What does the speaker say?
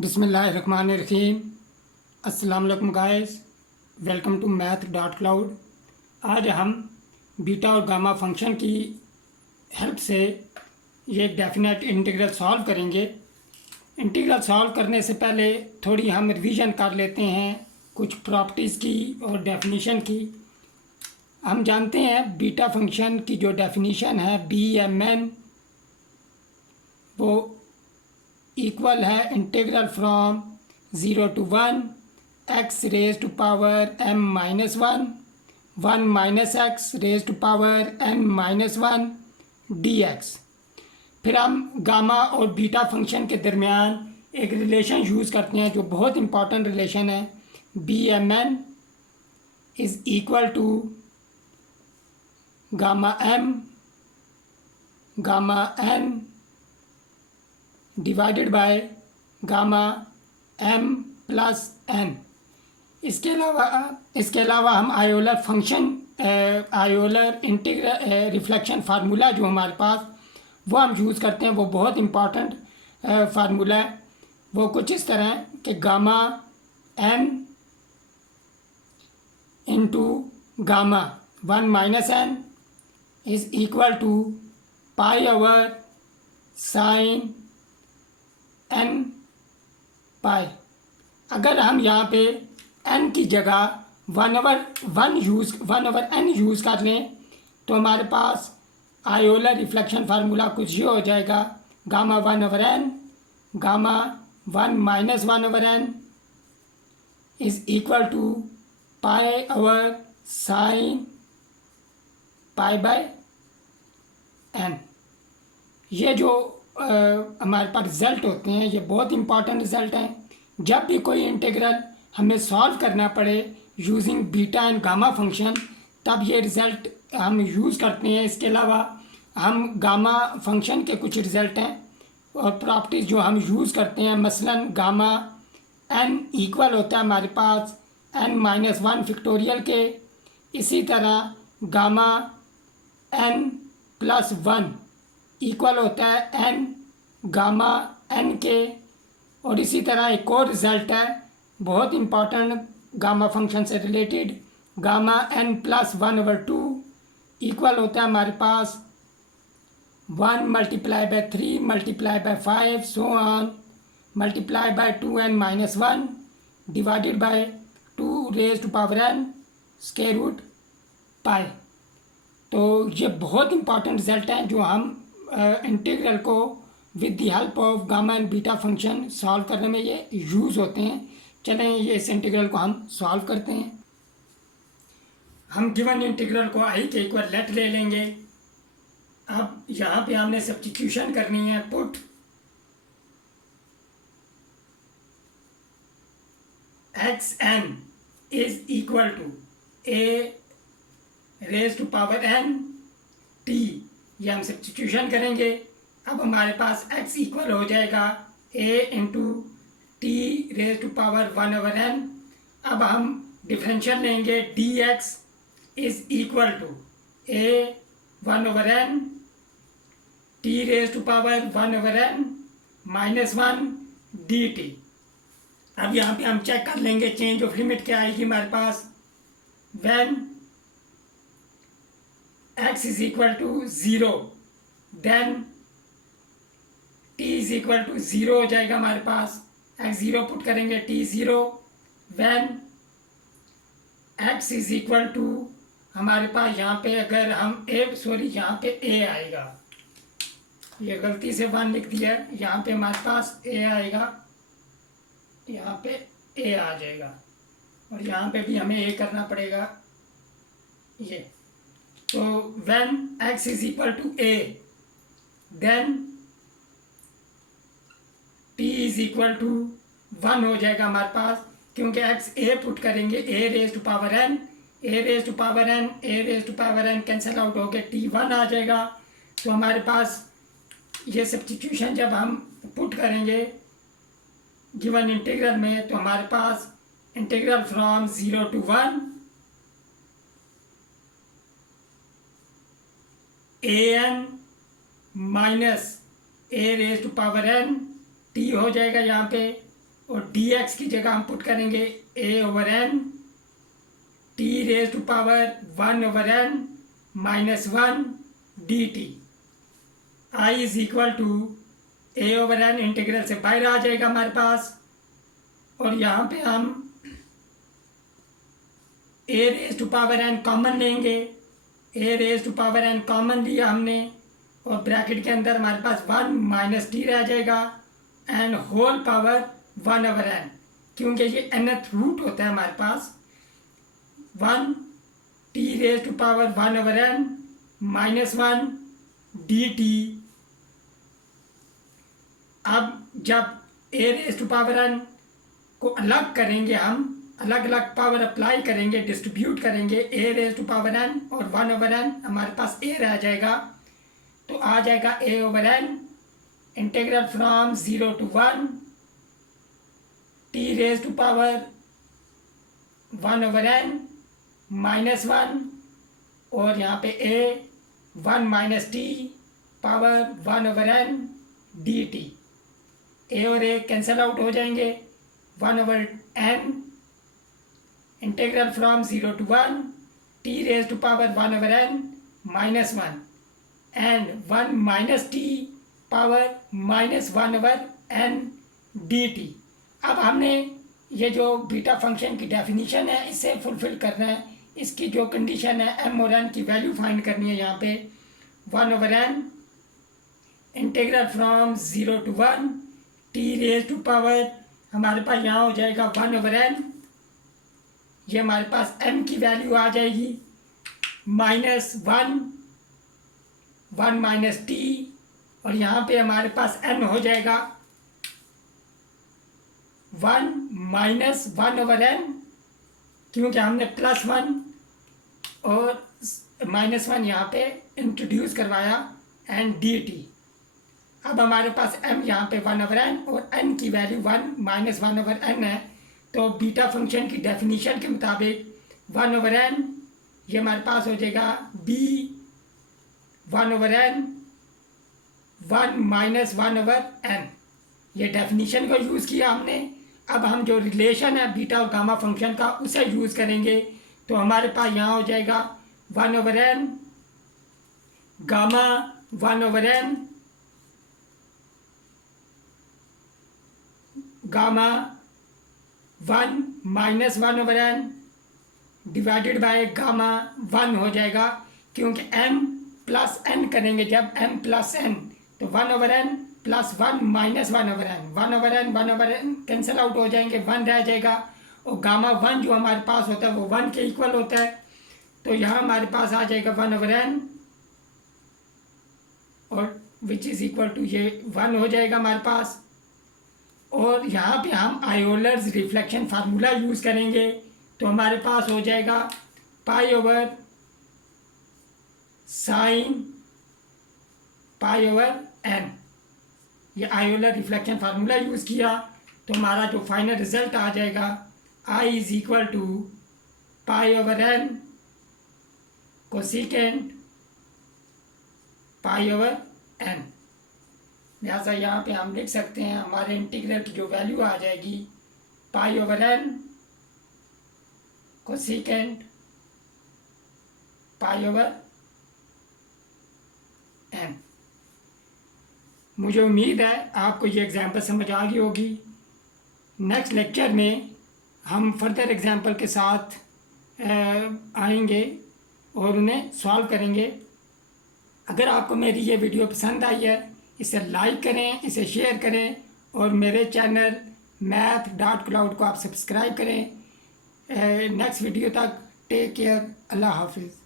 बिस्मिल्लाहिर्रहमानिर्रहीम। अस्सलाम वालेकुम गाइस, वेलकम टू math.cloud। आज हम बीटा और गामा फंक्शन की हेल्प से ये डेफिनेट इंटीग्रल सॉल्व करेंगे। इंटीग्रल सॉल्व करने से पहले थोड़ी हम रिवीजन कर लेते हैं कुछ प्रॉपर्टीज़ की और डेफिनेशन की। हम जानते हैं बीटा फंक्शन की जो डेफिनेशन है BMN, वो इक्वल है integral from 0 to 1 x raise to power m-1 1 minus X raise to power n-1 dx। फिर हम गामा और बीटा फंक्शन के दरमियान एक रिलेशन यूज़ करते हैं जो बहुत इंपॉर्टेंट रिलेशन है। BMN is equal to gamma m gamma n divided by gamma m plus n। इसके अलावा हम Euler function Euler integral reflection formula जो हमारे पास वो हम यूज़ करते हैं, वो बहुत इम्पॉर्टेंट फार्मूला है। वो कुछ इस तरह है कि gamma n into gamma 1 minus n is equal to pi over sine n pi. अगर हम यहाँ पे n की जगह 1/n यूज़ कर लें तो हमारे पास आयोलर रिफ्लेक्शन फार्मूला कुछ ये हो जाएगा, गामा 1/n गामा 1 माइनस 1/n is equal to pi over sine pi by n। ये जो हमारे पास रिज़ल्ट होते हैं ये बहुत इंपॉर्टेंट रिज़ल्ट हैं। जब भी कोई इंटीग्रल हमें सॉल्व करना पड़े using beta and gamma function, तब ये रिज़ल्ट हम यूज़ करते हैं। इसके अलावा हम गामा फंक्शन के कुछ रिज़ल्ट हैं और प्रॉपर्टीज़ जो हम यूज़ करते हैं, मसलन गामा n इक्वल होता है हमारे पास n-1 फैक्टोरियल के। इसी तरह गामा n प्लस 1 इक्वल होता है n गामा n के। और इसी तरह एक और रिज़ल्ट है बहुत इम्पॉर्टेंट गामा फंक्शन से related, gamma n plus 1/2 equal होता है हमारे पास 1 multiply by 3 multiply by 5 so on multiply by 2n-1 divided by 2 raise to power n square root pi. तो ये बहुत इंपॉर्टेंट रिज़ल्ट हैं जो हम इंटीग्रल को with the help of gamma and beta function solve करने में ये यूज़ होते हैं। चलें ये इस इंटीग्रल को हम सॉल्व करते हैं। हम गिवन इंटीग्रल को आई के इक्वलेट ले लेंगे। अब यहाँ पे हमने सब्स्टिट्यूशन करनी है, put xn is equal to a raise to power n t, ये हम सब्स्टिट्यूशन करेंगे। अब हमारे पास x इक्वल हो जाएगा a into T raise to power 1/n। अब हम डिफरेंशियल लेंगे, dx is equal to a 1/n T raise to power 1/n minus 1 dt। अब यहाँ पे हम चेक कर लेंगे चेंज ऑफ लिमिट क्या आएगी हमारे पास। When x is equal to 0 then t is equal to 0 हो जाएगा हमारे पास। x 0 पुट करेंगे, t 0। When x is equal to हमारे पास यहाँ पे अगर हम यहाँ पे a आएगा, ये गलती से 1 लिख दिया है, यहाँ पे हमारे पास a आएगा, यहाँ पे a आ जाएगा और यहाँ पे भी हमें a करना पड़ेगा ये। तो when x is equal to a then t is equal to 1 हो जाएगा हमारे पास, क्योंकि x a पुट करेंगे, a raise to power n a raise to power n a raise to power n cancel out हो गया, t 1 आ जाएगा। तो हमारे पास ये सब्स्टिट्यूशन जब हम पुट करेंगे गिवन इंटीग्रल में, तो हमारे पास integral from 0 to 1 an minus a raise to power n t हो जाएगा यहाँ पे और dx की जगह हम पुट करेंगे a/n t raise to power 1/n -1 dt। I is equal to a/n integral से बाहर आ जाएगा हमारे पास, और यहाँ पे हम a raise to power n common लेंगे। a raise to power n common लिया हमने, और ब्रैकेट के अंदर हमारे पास 1 - t रह जाएगा एंड होल पावर 1/n, क्योंकि ये nth रूट होता है हमारे पास। 1 t raise to power 1/n -1 dt। अब जब a raise to power n को अलग करेंगे, हम अलग अलग पावर अप्लाई करेंगे, डिस्ट्रीब्यूट करेंगे, a raise to power n और 1/n हमारे पास a रह जाएगा, तो आ जाएगा a/n integral from 0 to 1 t raise to power 1/n -1, और यहाँ पे a 1 - t power 1/n dt। a और a कैंसिल आउट हो जाएंगे। 1/n integral from 0 to 1 t raise to power 1/n -1 and 1 - t power -1/n dt। अब हमने ये जो बीटा फंक्शन की डेफिनेशन है इसे फुलफिल करना है। इसकी जो कंडीशन है m और n की वैल्यू फाइंड करनी है। यहाँ पे 1/n integral from 0 to 1 t raise to power हमारे पास यहाँ हो जाएगा 1/n, ये हमारे पास m की वैल्यू आ जाएगी -1 1 - t, और यहाँ पे हमारे पास n हो जाएगा 1 - 1/n, क्योंकि हमने +1 और -1 यहाँ पे इंट्रोड्यूस करवाया एंड dt। अब हमारे पास m यहाँ पे 1/n और n की वैल्यू 1 - 1/n है, तो बीटा फंक्शन की डेफिनेशन के मुताबिक 1/n ये हमारे पास हो जाएगा b 1/n 1 - 1/n। ये डेफिनेशन को यूज़ किया हमने। अब हम जो रिलेशन है बीटा और गामा फंक्शन का उसे यूज़ करेंगे, तो हमारे पास यहाँ हो जाएगा 1/n gamma 1/n gamma 1 - 1/n divided by gamma 1 हो जाएगा, क्योंकि m + n करेंगे जब m + n, तो 1/n +1 - 1/n 1/n cancel out हो जाएंगे, 1 रह जाएगा, और गामा 1 जो हमारे पास होता है वो 1 के इक्वल होता है, तो यहाँ हमारे पास आ जाएगा 1/n और विच इज़ इक्वल टू ये 1 हो जाएगा हमारे पास। और यहाँ पे हम आयोलर्स रिफ्लेक्शन फार्मूला यूज़ करेंगे, तो हमारे पास हो जाएगा π/sin π/n। ये आयोलर रिफ्लेक्शन फार्मूला यूज़ किया, तो हमारा जो फाइनल रिजल्ट आ जाएगा I is equal to π/n cosecant π/n। लिहाजा यहाँ पे हम लिख सकते हैं हमारे इंटीग्रल की जो वैल्यू आ जाएगी π/n कोसिकेंट π/n। मुझे उम्मीद है आपको ये एग्जाम्पल समझ आ गई होगी। नेक्स्ट लेक्चर में हम फर्दर एग्जाम्पल के साथ आएंगे और उन्हें सॉल्व करेंगे। अगर आपको मेरी ये वीडियो पसंद आई है इसे लाइक करें, इसे शेयर करें, और मेरे चैनल math.cloud को आप सब्सक्राइब करें। नेक्स्ट वीडियो तक टेक केयर, अल्लाह हाफिज़।